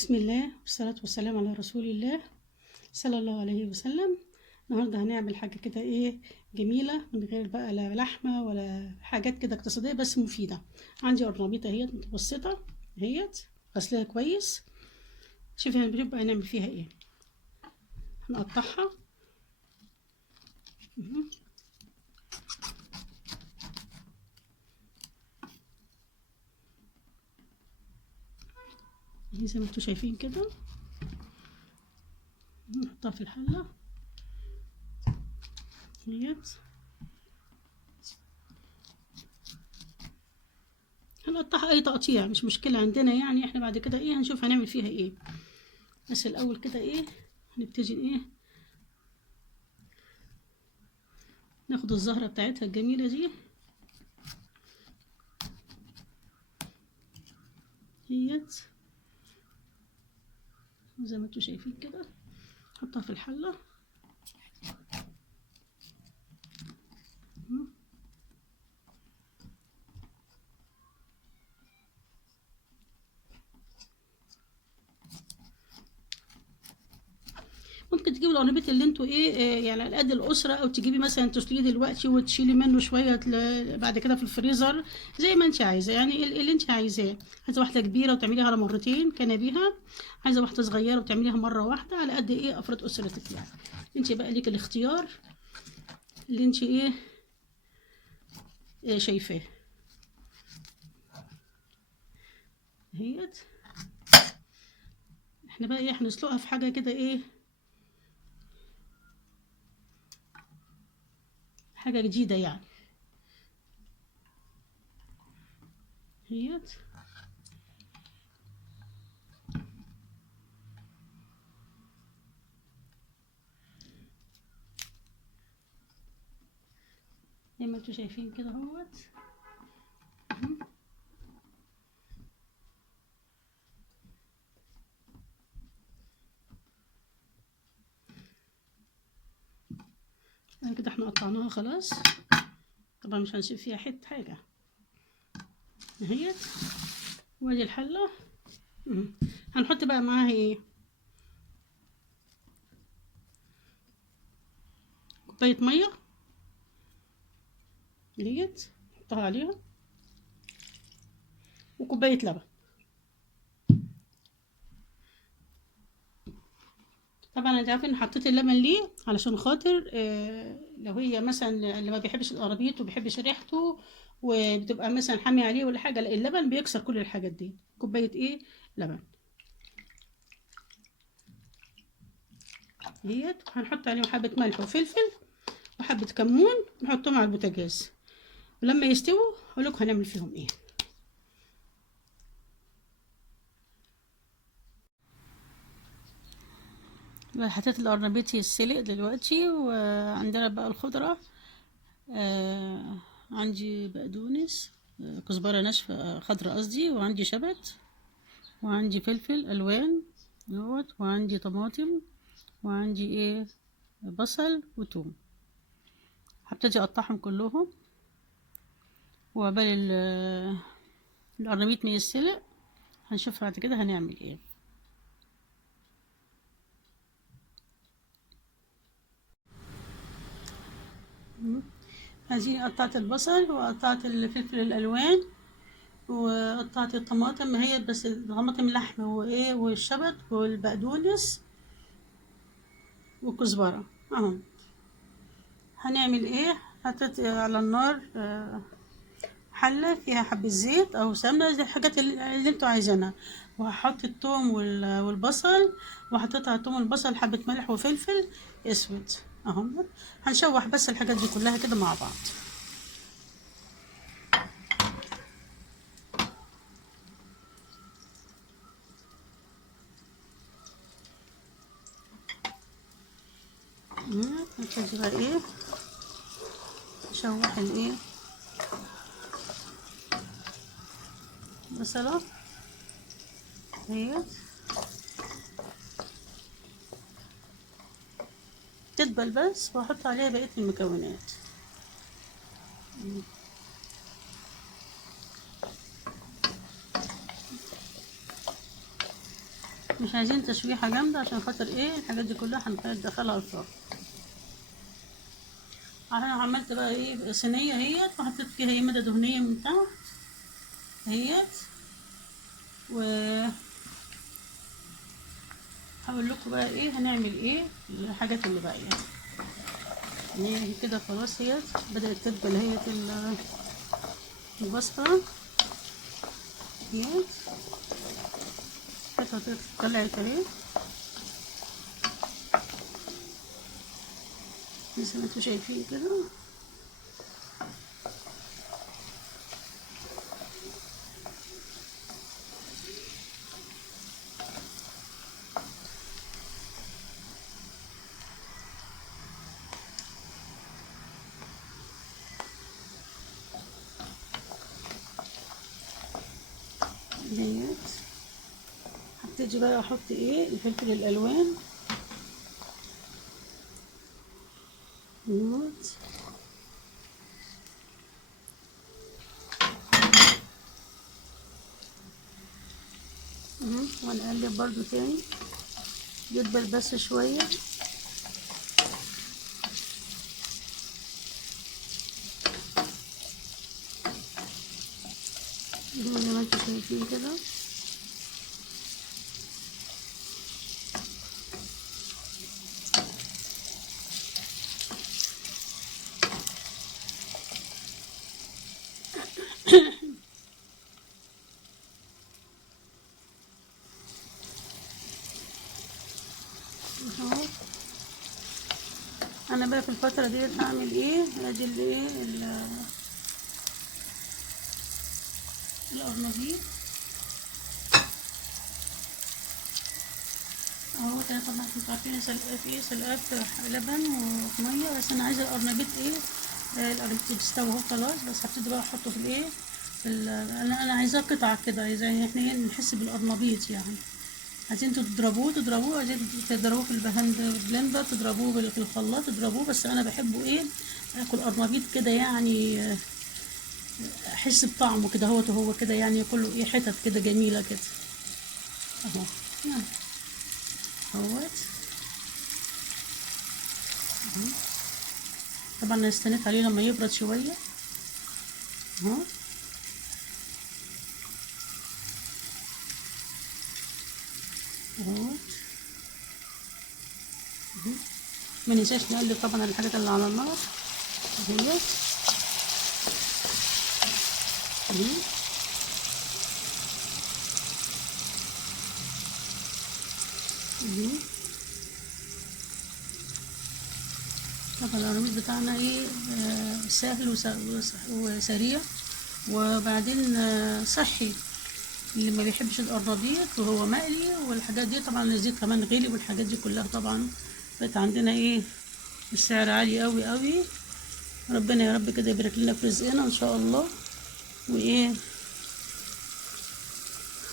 بسم الله والصلاة والسلام على رسول الله صلى الله عليه وسلم. النهاردة هنعمل حاجة كده جميلة من غير بقى لا لحمة ولا حاجات كده اقتصادية بس مفيدة. عندي قرنبيطة اهيت متوسطة اهيت غسلها كويس. شوفي بقى هنعمل فيها ايه. هنقطعها زي ما انتوا شايفين كده. نحطها في الحلة اهيت. هنقطعها اي تقطيع مش مشكلة عندنا، يعني احنا بعد كده هنشوف هنعمل فيها ايه. بس الاول كده هنبتدي ناخد الزهرة بتاعتها الجميلة دي اهيت زي ما انتوا شايفين كده. نحطها في الحلة ممكن تجيبي القرنبيط اللي انتوا يعني على قد الاسره، او تجيبي مثلا تسلقيه دلوقتي وتشيلي منه شويه بعد كده في الفريزر زي ما انت عايزه، يعني اللي انت عايزاه. عايزه واحده كبيره وتعمليها على مرتين كان بيها، عايزه واحده صغيره وتعمليها مره واحده على قد افراد اسرتك. يعني انت بقى ليك الاختيار اللي انت شايفاه اهيت. احنا بقى هنسلقها في حاجه كده حاجه جديده يعني اهيت. زي ما انتوا شايفين كده اهوت. يعني كده احنا قطعناها خلاص، طبعا مش هنسيب فيها حاجه اهيت. وادي الحله. هنحط بقى معاها كوبايه ميه ديت نحطها عليها، وكوبايه لبن. طبعا انت عارفين حطيت اللبن ليه، علشان خاطر لو هي مثلا اللي ما بيحبش القرابيط وبيحبش ريحته وبتبقى مثلا حامي عليه ولا حاجه، لا اللبن بيكسر كل الحاجات دي. كوبايه لبن ديت. هنحط عليهم حبه ملح وفلفل وحبه كمون، نحطهم على البوتاجاز، ولما يستووا هقول لكم هنعمل فيهم ايه. حطيت القرنبيط يتسلق دلوقتي، وعندنا بقى الخضرة. عندي بقدونس، كزبرة ناشفة خضرة قصدي، وعندي شبت، وعندي فلفل ألوان وعندي طماطم، وعندي بصل وتوم. هبتدي أقطعهم كلهم، وعقبال القرنبيط ما يتسلق هنشوف بعد كده هنعمل ايه. هذه قطعت البصل وقطعت الفلفل الألوان وقطعت الطماطم هي، بس طماطم لحم والشبت والبقدونس والكزبرة اهو. هنعمل حطيت على النار حلة فيها حبة زيت او سمنة زي الحاجات اللي انتوا عايزينها، وهحط الثوم والبصل، وحطيت على الثوم والبصل حبة ملح وفلفل اسود اهو. هنشوح بس الحاجات دي كلها كده مع بعض. هنبتدي بقى نشوح بصلة اهي تدبل بس، واحط عليها بقية المكونات. مش عايزين تشويحة جامدة عشان خاطر ايه الحاجات دي كلها هندخلها الفرن. انا عملت بقى ايه صينية اهيت وحطيت فيها ايه مادة دهنية من تحت اهيت، و هقول لكم بقى ايه هنعمل ايه الحاجات اللي باقية. يعني كده خلاص هي بدأت تدبل هي البصلة هي طلعت اهي زي ما انتوا شايفين كده. ديت هبتدي بقى احط ايه الفلفل الالوان ديت، ونقلب برضو تاني يدبل بس شوية. زي ما انتوا شايفين كده. اهو انا بقى في الفترة دي هعمل ايه ادي الايه القرنبيط اهو. انا طبعا انتوا عارفين سلقات ايه سلقات لبن وميه، بس انا عايزه القرنبيط ايه القرنبيط بيستوي اهو خلاص، بس هبتدي بقى احطه في الايه انا عايزاه قطع كده، عايزاه يعني احنا ايه نحس بالقرنبيط يعني. عايزين تضربوه عايزين تضربوه في بلندر تضربوه في الخلاط تضربوه، بس انا بحبه ايه اكل قرنبيط كده يعني احس بطعمه كده هو كده يعني كله ايه حتت كده جميله كده اهو يعني اهوت. طبعا انا استنيت عليه لما يبرد شويه اهو. اهوت ما ننساش نقلب طبعا الحاجات اللي على النار ديت طبعا القرنبيط بتاعنا ايه سهل وسريع، وبعدين صحي اللي ما بيحبش القرنبيط وهو مقلي والحاجات دي. طبعا الزيت كمان غلي والحاجات دي كلها طبعا بقت عندنا ايه السعر عالي قوي قوي. ربنا يا رب كده يبارك لنا في رزقنا ان شاء الله، وايه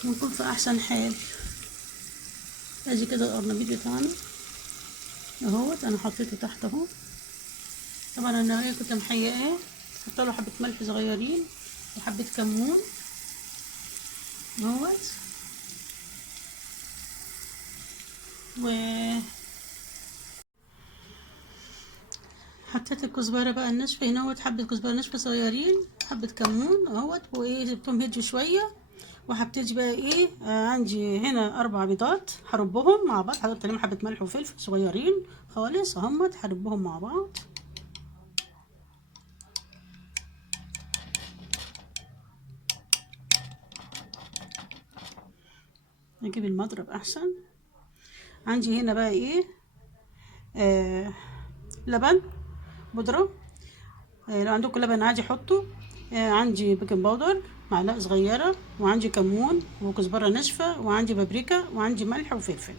ونكون في احسن حال. ادي كده القرنبيط بتاعنا اهوت انا حطيته تحت اهو. طبعا انا ايه كنت محيقاه، حط له حبه ملح صغيرين وحبه كمون اهوت، و حطيت الكزبره بقى الناشفه هنا اهوت، حبه كزبره ناشفه صغيرين حبه كمون اهوت، وايه سبتهم هدوا شويه. وهبتدي بقى ايه عندي هنا 4 بيضات هربهم مع بعض، هحط عليهم حبه ملح وفلفل صغيرين خالص اهمت هربهم مع بعض. نجيب المضرب احسن. عندي هنا بقى ايه لبن بودره، لو عندكم لبن عادي حطوا. عندي بيكنج باودر معلقه صغيره، وعندي كمون وكزبره ناشفه، وعندي بابريكا، وعندي ملح وفلفل.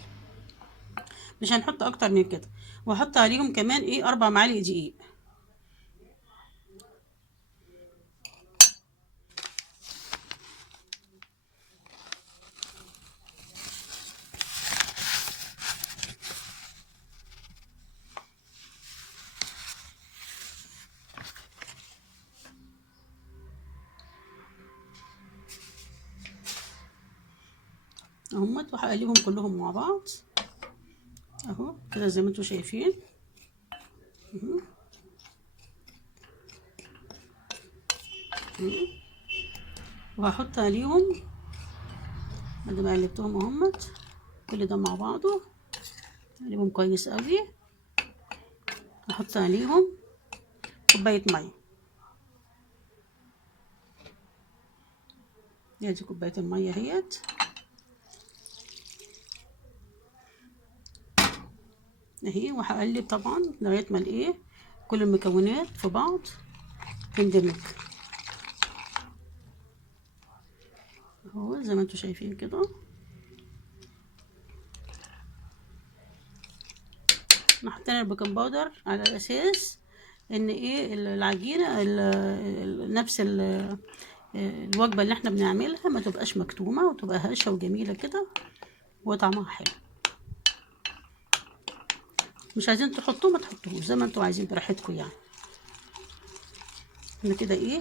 مش هنحط اكتر من كده. وهحط عليهم كمان ايه 4 معالق دقيق. اهمت، وهقلبهم كلهم مع بعض اهو كده زي ما انتوا شايفين. وهحط عليهم بعد ما قلبتهم اهمت كل ده مع بعضه، اقلبهم كويس قوي. احط عليهم كوبايه ميه، ادي كوبايه الميه اهيت اهي. وهقلب طبعا لغايه ما الايه كل المكونات في بعض تندمج اهو زي ما انتوا شايفين كده. احنا حطينا البيكنج باودر على الاساس ان ايه العجينه نفس الوجبه اللي احنا بنعملها ما تبقاش مكتومه وتبقى هشه وجميله كده وطعمها حلو. مش عايزين تحطوه ما تحطوهوش زي ما انتوا عايزين براحتكم يعني. احنا كده ايه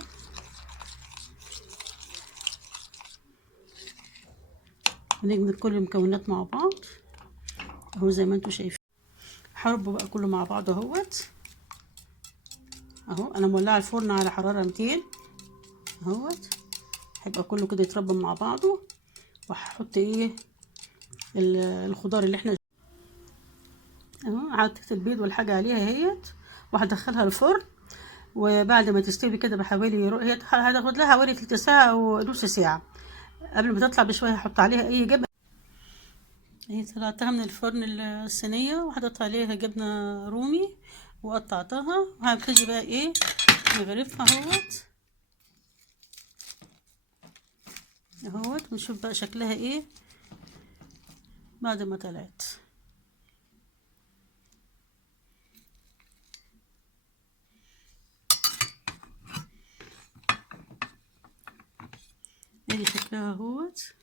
هنجمد كل المكونات مع بعض اهو زي ما انتوا شايفين. هربوا بقى كله مع بعض اهوت اهو. انا مولعه الفرن على حراره 200 اهوت، هيبقى كله كده يتربى مع بعضه. وهحط ايه الخضار اللي احنا اهو حطيت البيض والحاجه عليها اهيت، وهدخلها الفرن. وبعد ما تستوي كده بحوالي هي هتاخد لها حوالي تلت ساعه او نص ساعه. قبل ما تطلع بشويه هحط عليها اي جبنه. هي طلعتها من الفرن الصينيه وحطيت عليها جبنه رومي وقطعتها، وهبتدي بقى ايه نغرفها اهوت ونشوف بقى شكلها ايه بعد ما طلعت. ادي شكلها اهوت،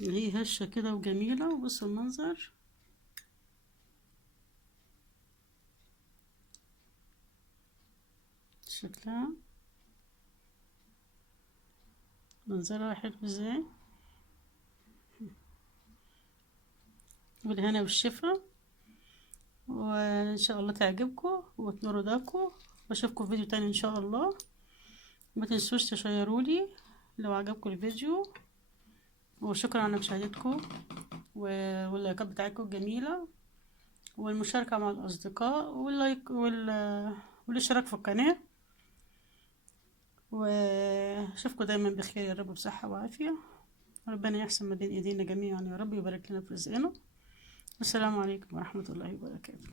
هي هشة كده وجميلة. وبصوا المنظر شكلها منظرها حلو ازاي. بالهنا والشفا، وان شاء الله تعجبكم وتنوروا داكم. واشوفكم في فيديو تاني ان شاء الله. ما تنسوش تشيرولي لو عجبكم الفيديو. وشكرا على مشاهدتكم واللايكات بتاعتكم الجميلة والمشاركة مع الأصدقاء واللايك والاشتراك في القناة. واشوفكم دايما بخير يا رب بصحة وعافية. ربنا يحسن ما بين ايدينا جميعا يا رب، ويبارك لنا في رزقنا. والسلام عليكم ورحمة الله وبركاته.